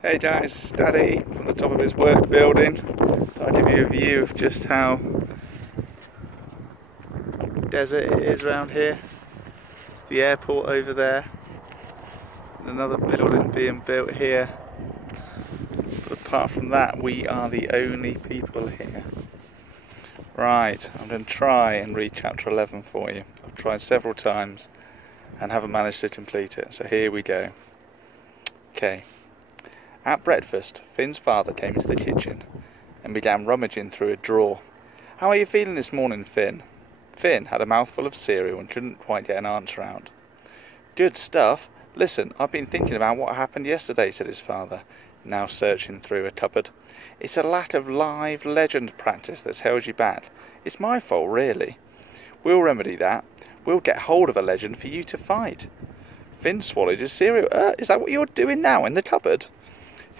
Hey guys, it's Daddy from the top of his work building. I'll give you a view of just how desert it is around here. It's the airport over there, and another building being built here. But apart from that, we are the only people here. Right, I'm going to try and read chapter 11 for you. I've tried several times and haven't managed to complete it, so here we go. Okay. At breakfast, Finn's father came into the kitchen and began rummaging through a drawer. "How are you feeling this morning, Finn?" Finn had a mouthful of cereal and couldn't quite get an answer out. "Good stuff. Listen, I've been thinking about what happened yesterday," said his father, now searching through a cupboard. "It's a lack of live legend practice that's held you back. It's my fault, really. We'll remedy that. We'll get hold of a legend for you to fight." Finn swallowed his cereal. Is that what you're doing now in the cupboard?"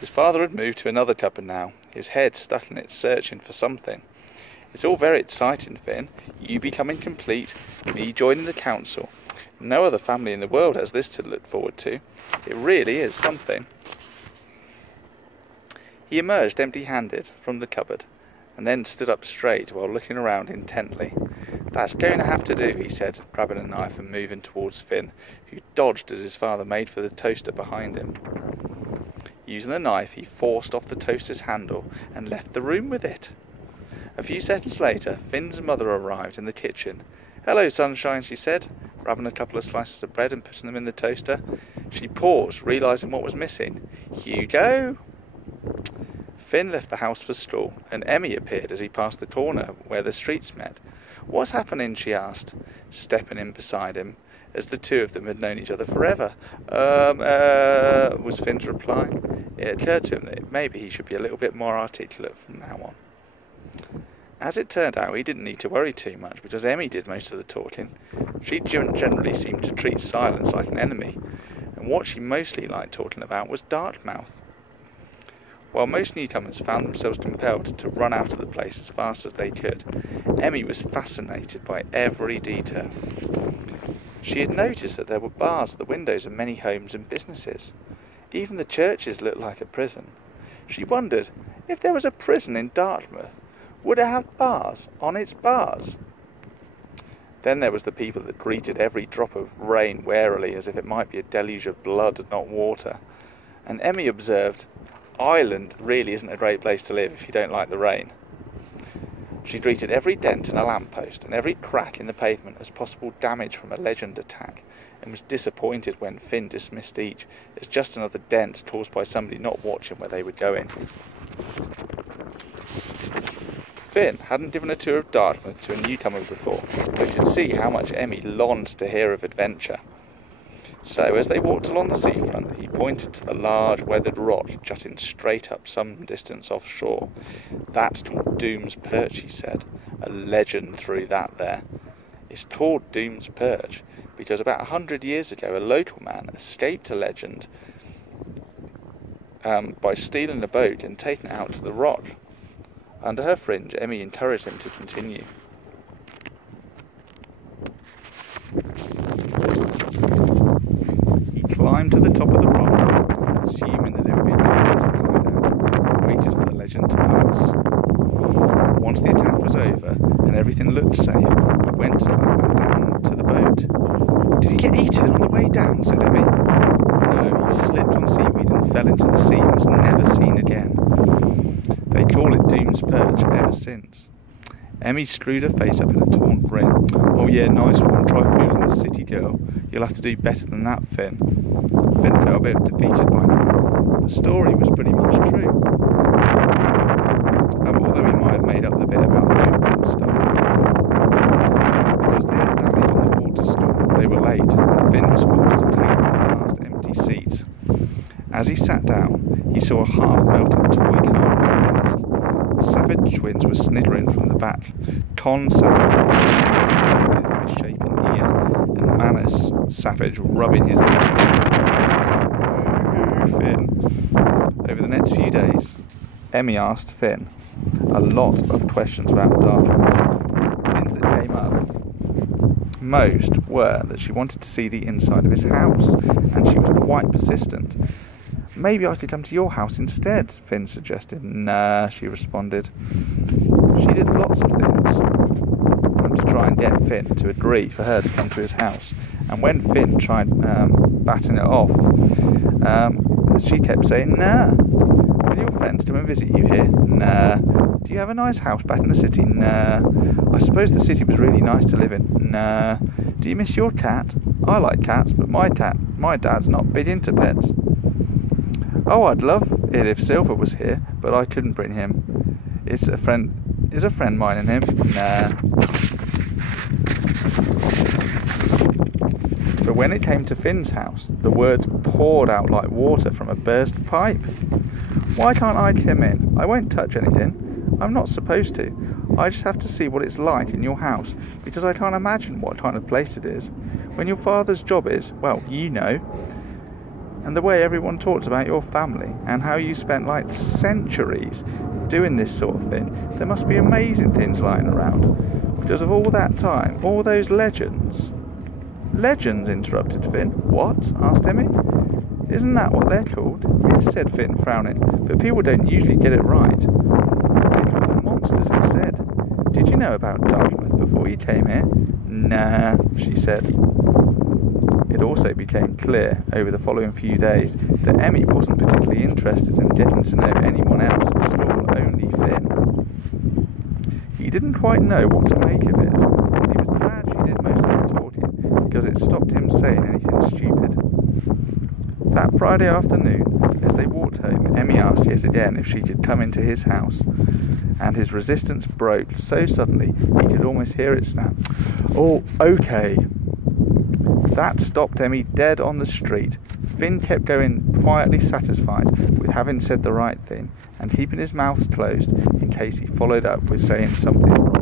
His father had moved to another cupboard now, his head stuck in it searching for something. "It's all very exciting, Finn. You becoming complete, me joining the council. No other family in the world has this to look forward to. It really is something." He emerged empty-handed from the cupboard and then stood up straight while looking around intently. "That's going to have to do," he said, grabbing a knife and moving towards Finn, who dodged as his father made for the toaster behind him. Using the knife, he forced off the toaster's handle and left the room with it. A few seconds later, Finn's mother arrived in the kitchen. "Hello, sunshine," she said, grabbing a couple of slices of bread and putting them in the toaster. She paused, realising what was missing. "Hugo?" Finn left the house for school, and Emmy appeared as he passed the corner where the streets met. "What's happening?" she asked, stepping in beside him, as the two of them had known each other forever. Was Finn's reply. It occurred to him that maybe he should be a little bit more articulate from now on. As it turned out, he didn't need to worry too much, because Emmy did most of the talking. She generally seemed to treat silence like an enemy, and what she mostly liked talking about was Darkmouth. While most newcomers found themselves compelled to run out of the place as fast as they could, Emmy was fascinated by every detail. She had noticed that there were bars at the windows of many homes and businesses. Even the churches looked like a prison. She wondered, if there was a prison in Dartmouth, would it have bars on its bars? Then there was the people that greeted every drop of rain warily as if it might be a deluge of blood and not water. And Emmy observed, Ireland really isn't a great place to live if you don't like the rain. She greeted every dent in a lamppost and every crack in the pavement as possible damage from a legend attack, and was disappointed when Finn dismissed each as just another dent caused by somebody not watching where they were going. Finn hadn't given a tour of Darkmouth to a newcomer before, but could see how much Emmy longed to hear of adventure. So, as they walked along the seafront, he pointed to the large weathered rock jutting straight up some distance offshore. "That's called Doom's Perch," he said. "A legend through that there. It's called Doom's Perch because about 100 years ago a local man escaped a legend by stealing a boat and taking it out to the rock." Under her fringe, Emmy encouraged him to continue. He climbed to the top of the rock, assuming that it would be a good place to hide out, and waited for the legend to pass. Once the attack was over and everything looked safe, he went to climb back down to the boat. "Did he get eaten on the way down?" said Emmy. "No, he slipped on seaweed and fell into the sea and was never seen again. They call it Doom's Perch ever since." Emmy screwed her face up in a torn grin. "Oh yeah, nice one. Try fooling the city girl. You'll have to do better than that, Finn." Finn felt a bit defeated by that. The story was pretty much true. Although he might have made up the bit about the boat being stolen. Because they had dallied on the water storm, they were late, and Finn was forced to take the last empty seat. As he sat down, he saw a half-melted toy car on his desk. The Savage twins were sniggering from the back. Con Savage with his misshapen ear, and Manus Savage rubbing his nose. Finn. Over the next few days, Emmy asked Finn a lot of questions about Darkmouth. Things that came up most were that she wanted to see the inside of his house, and she was quite persistent. maybe I could come to your house instead, Finn suggested. Nah, she responded. She did lots of things to try and get Finn to agree for her to come to his house. And when Finn tried batting it off, she kept saying, nah. Will your friends come and visit you here? Nah. Do you have a nice house back in the city? Nah. I suppose the city was really nice to live in? Nah. Do you miss your cat? I like cats, but my dad's not big into pets. Oh, I'd love it if Silver was here, but I couldn't bring him. Is a friend mine and him? Nah. But when it came to Finn's house, the words poured out like water from a burst pipe. Why can't I come in? I won't touch anything. I'm not supposed to. I just have to see what it's like in your house, because I can't imagine what kind of place it is. When your father's job is, well, you know, and the way everyone talks about your family and how you spent like centuries doing this sort of thing, there must be amazing things lying around. Because of all that time, all those legends. Legends, interrupted Finn. What? Asked Emmy. Isn't that what they're called? Yes, said Finn, frowning, but people don't usually get it right. They call them monsters instead. Did you know about Darkmouth before you came here? Nah, she said. It also became clear over the following few days that Emmy wasn't particularly interested in getting to know anyone else at school, only Finn. He didn't quite know what to make of it, but he was glad she did most of the talking, because it stopped him saying anything stupid. That Friday afternoon, as they walked home, Emmy asked yet again if she could come into his house, and his resistance broke so suddenly he could almost hear it snap. Oh, okay. That stopped Emmy dead on the street. Finn kept going, quietly satisfied with having said the right thing, and keeping his mouth closed in case he followed up with saying something wrong.